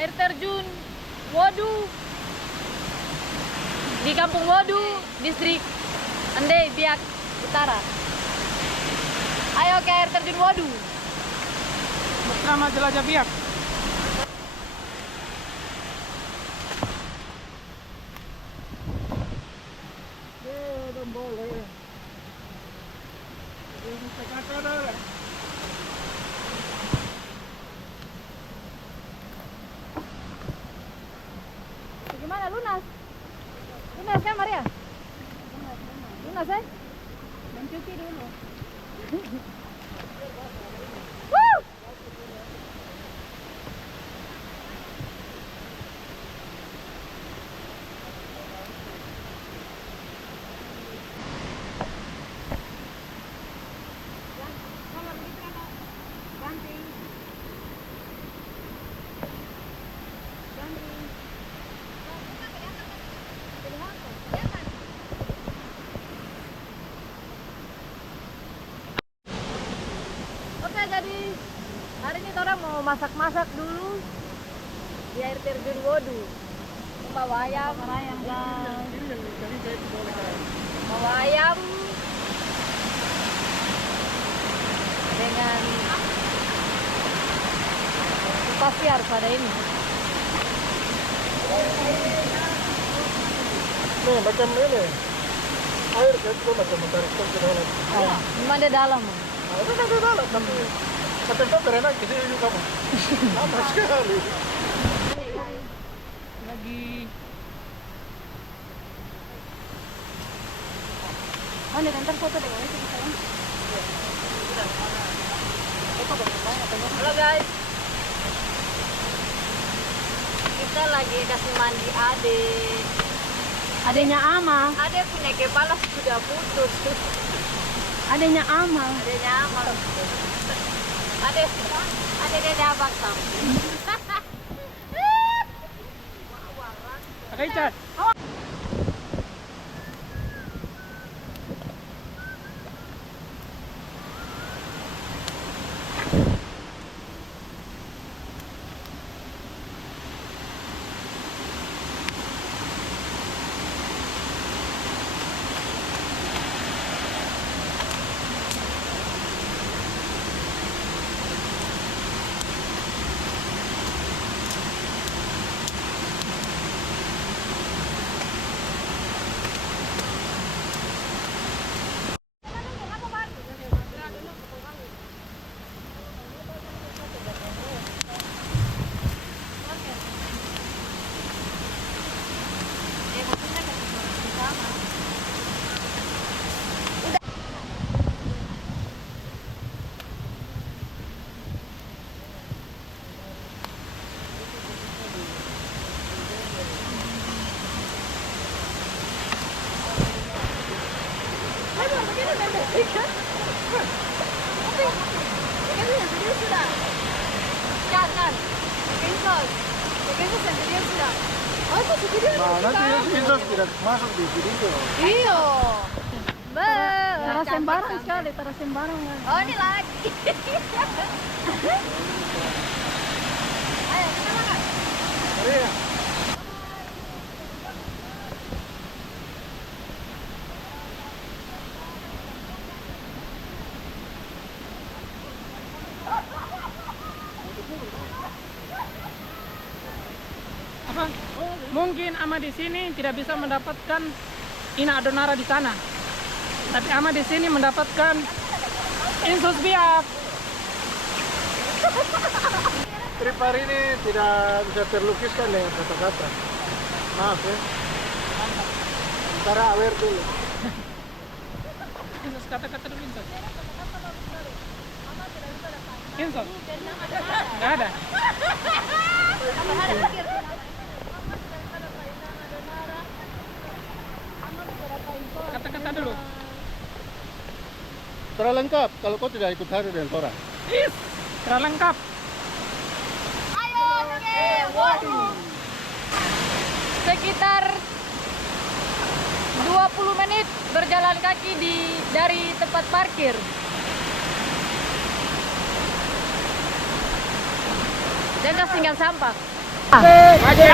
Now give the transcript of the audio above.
air terjun Wodu di Kampung Wodu, distrik Ende, Biak Utara. Ayo ke air terjun Wodu bersama jelajah Biak. Boleh. Ini tengah-tengah. Gimana lunas? Lunas kan Maria? Lunas kan? Mencuci dulu. Woo! Oke, jadi hari ini orang mau masak-masak dulu di air terjun Wodu. Bawa ayam, bawa ayam dengan pasti harus ada ini. Nih, macam ini. Air kan itu macam menarik ke dalam. Memang dia dalam. Itu kan di dalam, tapi kata berenak di sini juga. Lama sekali. Lagi. Oh, nih ntar foto deh. Halo guys, kita lagi kasih mandi Ade. Adanya Ama, Ade punya kepala sudah putus. adanya Ama. Adanya amal. Ade dia abang sam. Pakai cat. Jangan. Screenshot. Screenshot yang video sudah. Oh, itu video. Nah, nanti Windows tidak masuk di video. Iyo. Taruh sembarang sekali, taruh sembarang. Oh, ini lagi. Ayo, kita makan. Maria. Apa? Mungkin Ama di sini tidak bisa mendapatkan Ina Adonara di sana. Tapi Ama di sini mendapatkan Insus Biak. Trip hari ini tidak bisa terlukiskan dengan kata-kata. Maaf ya. Antara aware dulu. Insus, kata-kata dulu Insus. Insus. Nggak ada. Kata-kata dulu. Terlengkap kalau kau tidak ikut hari dengan orang. Is, terlengkap. Ayo, oke, waduh. Sekitar 20 menit berjalan kaki dari tempat parkir. Dan tinggal sampah. KDP!